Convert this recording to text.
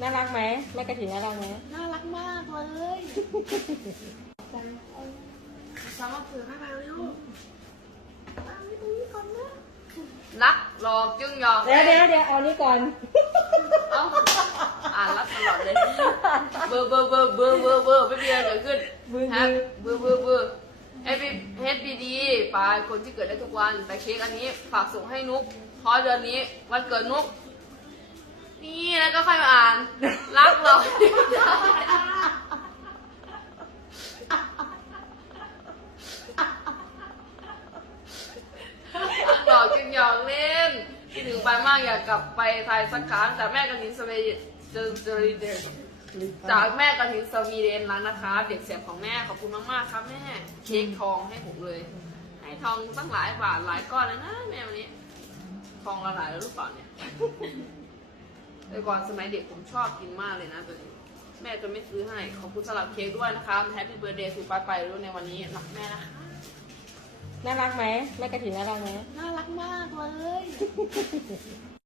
น่ารักไหมแม่กระถิ่นน่ารักไหมน่ารักมากเลยสาวเสือให้มาเร็วตั้งไว้ตรงนี้ก่อนนะรักหลอกจึงหยอกเดี๋ยวเดี๋ยวเดี๋ยวเอานี่ก่อน เอ้าอ่านรักตลอดเลยเบอร์เบอร์เบอร์เบอร์เบอร์เบอร์ไม่มีอะไรเกิดขึ้นเบอร์ฮะเบอร์เบอร์เบอร์เอฟเฮดบีดีปลายคนที่เกิดได้ทุกวันแต่เค้กอันนี้ฝากส่งให้นุกเพราะเดือนนี้วันเกิดนุกนี่แล้วก็ค่อยมาอ่าน รักหลอกจึง หยอกกหลอกจึงหยอกเล่นคิดถึงไปมากอยากกลับไปไทยสักครั้งแต่แม่กันนินสวีเดนสวีเดนจากแม่กระถินสวีเดนแล้วนะคะ เด็กเสียงของแม่ขอบคุณมากๆครับแม่เค้กทองให้ผมเลย ให้ทองตั้งหลายบาทหลายก้อนเลยนะแม่วันนี้ทองละหลายแล้วหรือเปล่าเนี่ยแต่ก่อนสมัยเด็กผมชอบกินมากเลยนะตัวนี้ แม่จะไม่ซื้อให้ ขอบคุณสำหรับเค้กด้วยนะคะแฮปปี้เบิร์ดเดย์สุดปลายไปรู้ในวันนี้รักแม่นะคะ น่ารักไหมแม่กระถิ่นน่ารักไหม น่ารักมากเลย